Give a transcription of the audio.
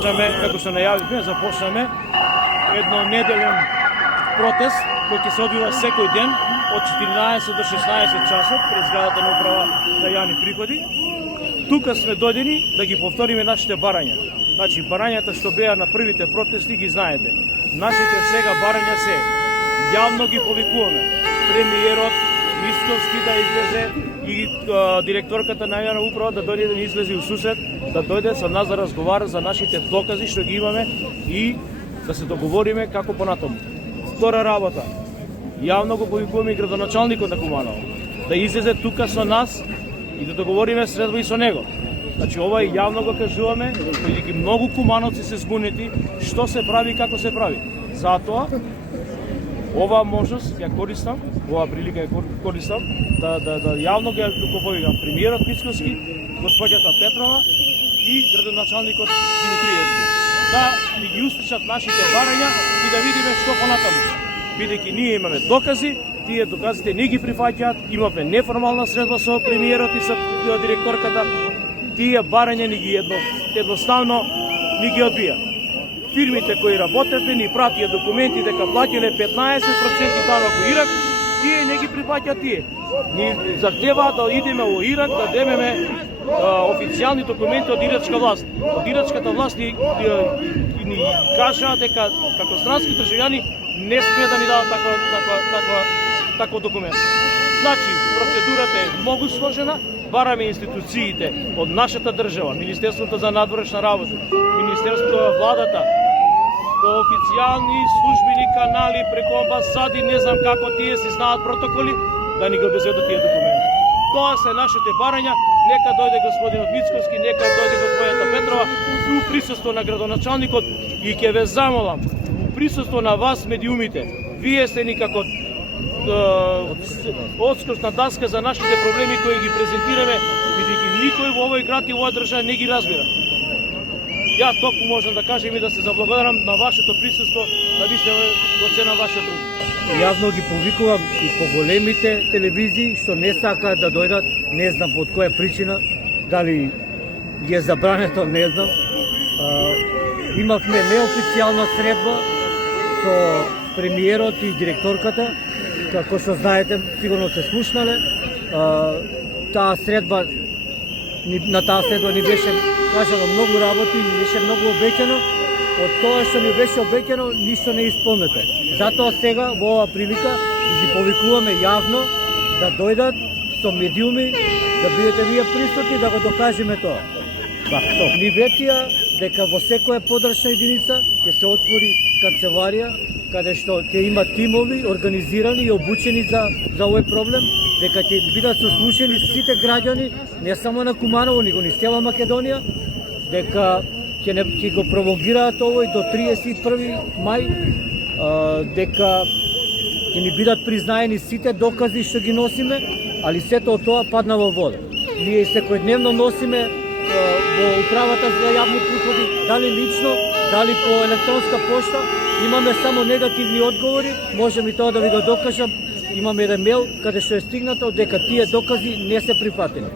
започнаме, како што најавивме, започнаме еднонеделен протест кој ќе се одвива секој ден од 14 до 16 часот пред зградата на управа за јавни приходи. Тука сме дојдени да ги повториме нашите барања. Значи, барањата што беа на првите протести ги знаете. Нашите сега барања се јавно ги повикуваме. Премиерот Мицковски да излезе и директорката на јавна управа да дојде да ни излезе у сусет, да дојде со нас да разговара за нашите докази што ги имаме и да се договориме како понатаму. Втора работа, јавно го повикуваме и градоначалникот на Куманово да излезе тука со нас и да договориме средба и со него. Значи, ова и јавно го кажуваме, бидејќи многу кумановци се збунети што се прави и како се прави. Затоа, ова можност ја користам, ова прилика ја користам, да јавно го повикам премиерот Мицковски, господјата Петрова и градоначалникот Димитриевски. Да ги услушат нашите барања и да видиме што понатаму. Бидејќи ние имаме докази, тие доказите не ги прифаќаат, имаме неформална средба со премиерот и со директорката, тие барања ни ги едноставно ни ги одбија. Фирмите кои работете ни пратија документи дека плаќале 15% данок во Ирак, тие не ги прифаќаат тие. Ни заhtеваат да идеме во Ирак да демеме официјални документи од ирачка власт. Од ирачката власт ни кажаа дека како странски државјани не смее да ни дадат таков документ. Значи, процедурата е многу сложена, бараме институциите од нашата држава, Министерството за надворешна работа, Министерството на владата, по официјални службени канали, преку амбасади, не знам како тие си знаат протоколи, да ни го обезбедат тие документи. Тоа се нашите барања, нека дојде господинот Мицковски, нека дојде господјата Петрова, у присуство на градоначалникот и ќе ве замолам, у присуство на вас медиумите, вие сте никако одскочна таска за нашите проблеми кои ги презентираме, бидејќи никој во овој град и во оваа држава не ги разбира. Ја токму можам да кажем и да се заблагодарам на вашето присуство, да ви се оценам вашиот труд. Јавно ги повикувам и по големите телевизии што не сакаат да дојдат, не знам под која причина, дали е забрането, не знам. Имавме неофицијална средба со премиерот и директорката, како што знаете, сигурно се слушнале. Таа средба, на таа средба ни беше кажано многу работи, ни беше многу обеќано. Од тоа што ни беше обеќано, ништо не исполнето. Затоа сега во оваа прилика ги повикуваме јавно да дојдат со медиуми, да бидете вие присутни, да го докажеме тоа. Ни ветија дека во секоја подрачна единица ќе се отвори канцеларија, каде што ќе има тимови организирани и обучени за овој проблем, дека ќе бидат сослушани сите граѓани, не само на Куманово, него ни цела Македонија, дека ќе го пролонгираат овој до 31 мај, дека ќе ни бидат признаени сите докази што ги носиме, али сето од тоа падна во вода. Ние секојдневно носиме во управата за јавни приходи, дали лично, дали по електронска пошта, имаме само негативни одговори, можем и тоа да ви го докажам. Имаме еден мејл каде што е стигнато дека тие докази не се прифатени.